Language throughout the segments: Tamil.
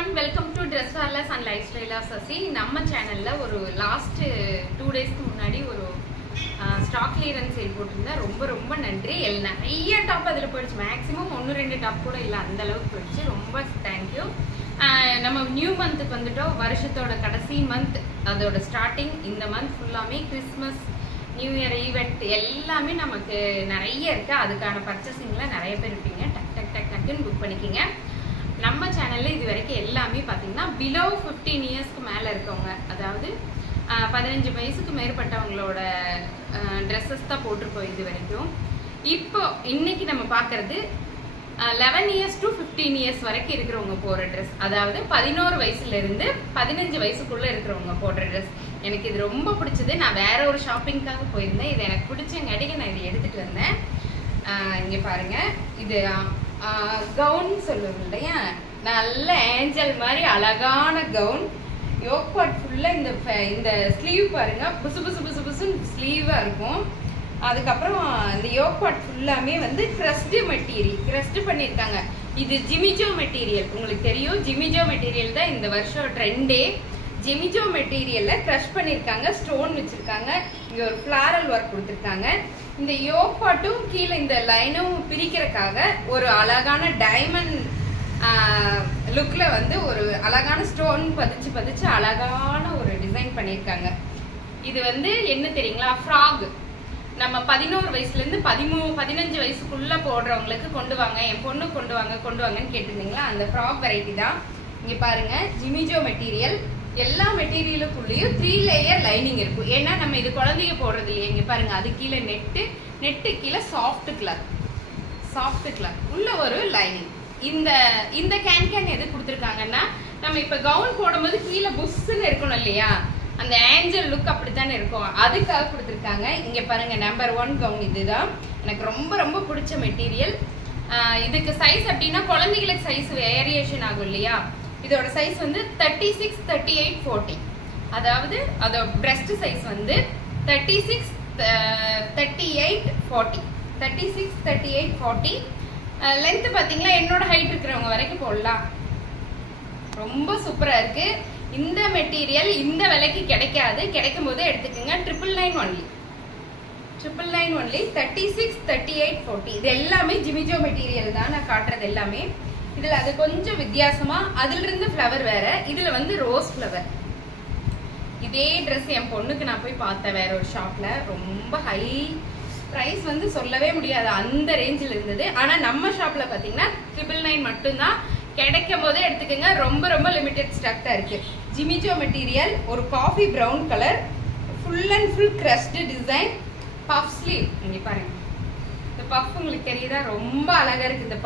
everyone, welcome to Dress Warless and Lifestyle Sasi. நம்ம சேனல்ல ஒரு லாஸ்ட் 2 டேஸ்க்கு முன்னாடி ஒரு ஸ்டாக் கிளியரன்ஸ் சேல் போட்டுருந்தா ரொம்ப நன்றி. நிறைய டாப் அதுல போயிடுச்சு. மேக்ஸிமம் 1-2 டாப் கூட இல்ல, அந்த அளவுக்கு போயிடுச்சு. ரொம்ப தேங்க் யூ. நம்ம நியூ மந்த்துக்கு வந்துட்டோம். வருஷத்தோட கடைசி மந்த், அதோட ஸ்டார்டிங். இந்த மந்த் ஃபுல்லாமே கிறிஸ்மஸ் நியூ இயர் ஈவெண்ட் எல்லாமே நமக்கு நிறைய இருக்கு. அதுக்கான பர்ச்சேசிங்ல நிறைய பேர் இருப்பீங்க. டக்குன்னு புக் பண்ணிக்கிங்க. நம்ம சேனல்ல இது வரைக்கும் எல்லாமே பாத்தீங்கன்னா பிலோ 15 இயர்ஸ்க்கு மேல இருக்கவங்க, அதாவது 15 வயசுக்கு மேற்பட்டவங்களோட ட்ரெஸ்ஸஸ் தான் போட்டிருக்கோம் இது வரைக்கும். இப்போ இன்னைக்கு நம்ம பாக்குறது 11 இயர்ஸ் டு 15 இயர்ஸ் வரைக்கும் இருக்கிறவங்க போடுற ட்ரெஸ், அதாவது 11 வயசுல இருந்து 15 வயசுக்குள்ள இருக்கிறவங்க போடுற ட்ரெஸ். எனக்கு இது ரொம்ப பிடிச்சது. நான் வேற ஒரு ஷாப்பிங்காக போயிருந்தேன். இது எனக்கு பிடிச்சங்காட்டிக்கு நான் இதை எடுத்துட்டு வந்தேன். இங்க பாருங்க, இது கவுன் சொல்லுவோம் இல்லையா, நல்ல ஏஞ்சல் மாதிரி அழகான கவுன். யோக் பார்ட் ஃபுல்லா இந்த ஸ்லீவ் பாருங்க, புசு புசு புசு புசுன்னு ஸ்லீவா இருக்கும். அதுக்கப்புறம் இந்த யோக் பார்ட் ஃபுல்லாமே வந்து கிரஸ்ட் மெட்டீரியல், கிரஸ்ட் பண்ணியிருக்காங்க. இது ஜிமிஜோ மெட்டீரியல். உங்களுக்கு தெரியும், ஜிமிஜோ மெட்டீரியல் தான் இந்த வருஷம் ட்ரெண்டே. ஜிமிஜோ மெட்டீரியல்ல கிரஷ் பண்ணிருக்காங்க, ஸ்டோன் வச்சிருக்காங்க. இங்க ஒரு ஃபிளாரல் ஒர்க் கொடுத்திருக்காங்க. இந்த யோக் பார்ட்டும் கீழே இந்த லைனும் பிரிக்கிறதுக்காக ஒரு அழகான டைமண்ட் லுக்ல வந்து ஒரு அழகான ஸ்டோன் பதிச்சு அழகான ஒரு டிசைன் பண்ணிருக்காங்க. இது வந்து என்ன தெரியுங்களா, ஃப்ராக். நம்ம 11 வயசுல இருந்து 15 வயசுக்குள்ள போடுறவங்களுக்கு கொண்டு வாங்க, என் பொண்ணு கொண்டு வாங்கன்னு கேட்டிருந்தீங்களா, அந்த ஃப்ராக் வெரைட்டி தான். இங்க பாருங்க, ஜிமிஜோ மெட்டீரியல். எல்லா மெட்டீரியலுக்குள்ளேயும் 3 லேயர் லைனிங் இருக்கும். ஏன்னா நம்ம இது குழந்தைங்க போடுறது இல்லையே. இங்க பாருங்க, அது கீழே நெட்டு கீழே சாஃப்ட் கிளாத் உள்ள ஒரு லைனிங். இந்த கேன் எது கொடுத்துருக்காங்கன்னா, நம்ம இப்ப கவுன் போடும்போது கீழே புஷ்ன்னு இருக்கணும் இல்லையா, அந்த ஏஞ்சல் லுக் அப்படித்தானே இருக்கும், அதுக்காக கொடுத்துருக்காங்க. இங்க பாருங்க, நம்பர் 1 கவுன். இதுதான் எனக்கு ரொம்ப பிடிச்ச மெட்டீரியல். இதுக்கு சைஸ் அப்படின்னா குழந்தைகளுக்கு சைஸ் வேரியேஷன் ஆகும் இல்லையா. இதோட சைஸ் வந்து 36, 38, 40. அதாவது அதோட பிரஸ்ட் சைஸ் வந்து 36, 38, 40. 36, 38, 40. லென்த் பாத்தீங்களா, என்னோட ஹைட் இருக்கிறவங்க வரைக்கும் போடலாம். ரொம்ப சூப்பரா இருக்கு. இந்த மெட்டீரியல் இந்த விலைக்கு கிடைக்காது. கிடைக்கும் போது எடுத்துக்கோங்க. 999 ஒன்லி. 999 ஒன்லி. 36, 38, 40. இது எல்லாமே ஜிமிஜோ மெட்டீரியல் தான் நான் காட்டுறது எல்லாமே. இதுல அது கொஞ்சம் வித்தியாசமா, அதுல இருந்து ஃபிளவர் வேற, இதுல வந்து ரோஸ் ஃபிளவர். இதே ட்ரெஸ் என் பொண்ணுக்கு நான் போய் பார்த்தேன் வேற ஒரு ஷாப்ல. ரொம்ப ஹை பிரைஸ், வந்து சொல்லவே முடியாது, அந்த ரேஞ்சில் இருந்தது. ஆனா நம்ம ஷாப்ல பாத்தீங்கன்னா 999 மட்டும்தான். கிடைக்கும் போதே எடுத்துக்கோங்க. ரொம்ப லிமிடெட் ஸ்டாக் தான் இருக்கு. ஜிமிஜோ மெட்டீரியல், ஒரு coffee brown colour, full and full crust design, puff sleeve. இங்க பாருங்க, இந்த பஃப் உங்களுக்கு தெரியுதா, ரொம்ப அழகா இருக்கு. இந்த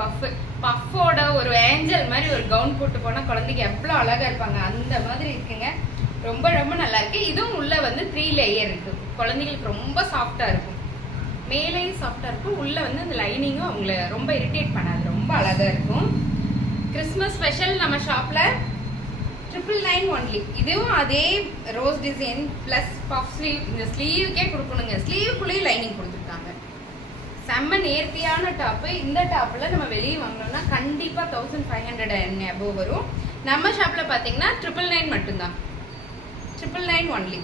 பஃபோட ஒரு ஏஞ்சல் மாதிரி ஒரு கவுன் போட்டு போனா குழந்தைங்க எவ்வளவு அழகா இருப்பாங்க, அந்த மாதிரி இருக்குங்க. ரொம்ப நல்லா இருக்கு. இதுவும் உள்ள வந்து 3 லேயர் இருக்கு. குழந்தைங்களுக்கு ரொம்ப சாஃப்டா இருக்கும். மேலேயும் சாஃப்டா இருக்கும், உள்ள வந்து அந்த லைனிங்கும் அவங்களை ரொம்ப இரிட்டேட் பண்ணாது. ரொம்ப அழகா இருக்கும். கிறிஸ்மஸ் ஸ்பெஷல் நம்ம ஷாப்ல 999 ஒன்லி. இதுவும் அதே rose design plus puff sleeve. இந்த ஸ்லீவுக்கே கொடுக்கணுங்க, ஸ்லீவுக்குள்ளேயே லைனிங் கொடுத்துருக்காங்க. செம்ம நேர்த்தியான டாப்பு. இந்த டாப்ல நம்ம வெளியே வாங்கணும்னா கண்டிப்பா 1500 and above வரும். நம்ம ஷாப்ல பாத்தீங்கன்னா 999 மட்டும்தான். 999 ஒன்லி.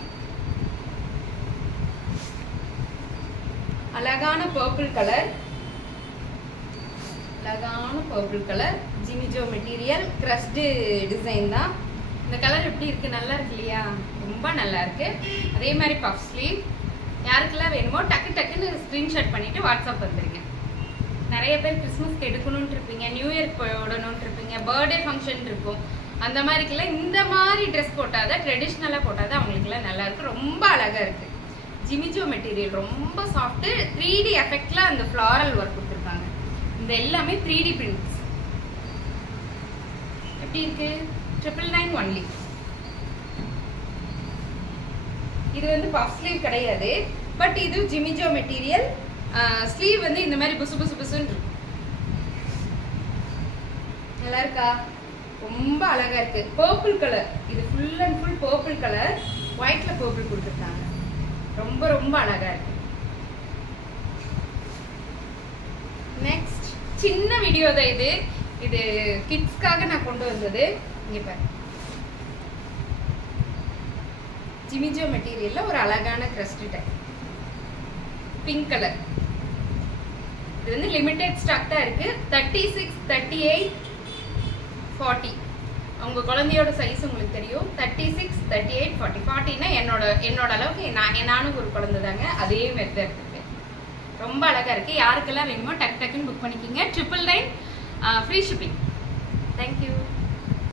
அழகான பர்பிள் கலர், ஜிமிஜோ மெட்டீரியல், கிரஸ்ட் டிசைன் தான். இந்த கலர் எப்படி இருக்கு, நல்லா இருக்கு இல்லையா, ரொம்ப நல்லா இருக்கு. அதே மாதிரி பஃப் ஸ்லீவ். யாருக்கெல்லாம் வேணுமோ டக்குன்னு ஸ்கிரீன்ஷாட் பண்ணிட்டு வாட்ஸ்அப் வந்துருங்க. நிறைய பேர் கிறிஸ்மஸ்க்கு எடுக்கணும்னு இருப்பீங்க, நியூ இயர் போடணும்னு இருப்பீங்க, பர்த்டே ஃபங்க்ஷன் இருக்கும். அந்த மாதிரிக்கெல்லாம் இந்த மாதிரி ட்ரெஸ் போட்டாதான், ட்ரெடிஷ்னலா போட்டாதான் அவங்களுக்குலாம் நல்லா இருக்கு. ரொம்ப அழகா இருக்கு. ஜிமிஜோ மெட்டீரியல் ரொம்ப சாஃப்ட். 3D எஃபெக்ட்ல அந்த ஃபிளாரல் ஒர்க் கொடுத்துருக்காங்க. இந்த எல்லாமே 3D பிரிண்ட்ஸ். எப்படி இருக்கு, 999 ஒன்லி. இது வந்து பஃப் ஸ்லீவ் கிடையாது, பட் இது ஜிமிஜோ மெட்டீரியல். ஸ்லீவ் வந்து இந்த மாதிரி புசுன்னு இருக்கும். நல்லா இருக்கா, ரொம்ப அழகா இருக்கு. பர்பிள் கலர், இது full and full purple colour, ஒயிட்ல பர்பிள் கொடுத்துருக்காங்க. ரொம்ப அழகா இருக்கு. நெக்ஸ்ட் சின்ன வீடியோ தான் இது. இது கிட்ஸ்க்காக நான் கொண்டு வந்தது. இங்கே பாரு, ஜிமிஜோ மெட்டீரியல்ல ஒரு அழகான கிரஸ்ட் டைப் பிங்க் கலர். இது வந்து லிமிடெட் ஸ்டாக் தான் இருக்கு. 36, 38, 40. உங்க குழந்தையோட சைஸ் உங்களுக்கு தெரியும். 36, 38, 40. 40னா என்னோட அளவுக்கு நானும் ஒரு குழந்தை தாங்க, அதே மாதிரி தான் இருக்கு. ரொம்ப அழகா இருக்கு. யாருக்கெல்லாம் வேணுமோ டக்குன்னு புக் பண்ணிக்கிங்க. 999 ஃப்ரீ ஷிப்பிங். தேங்க்யூ.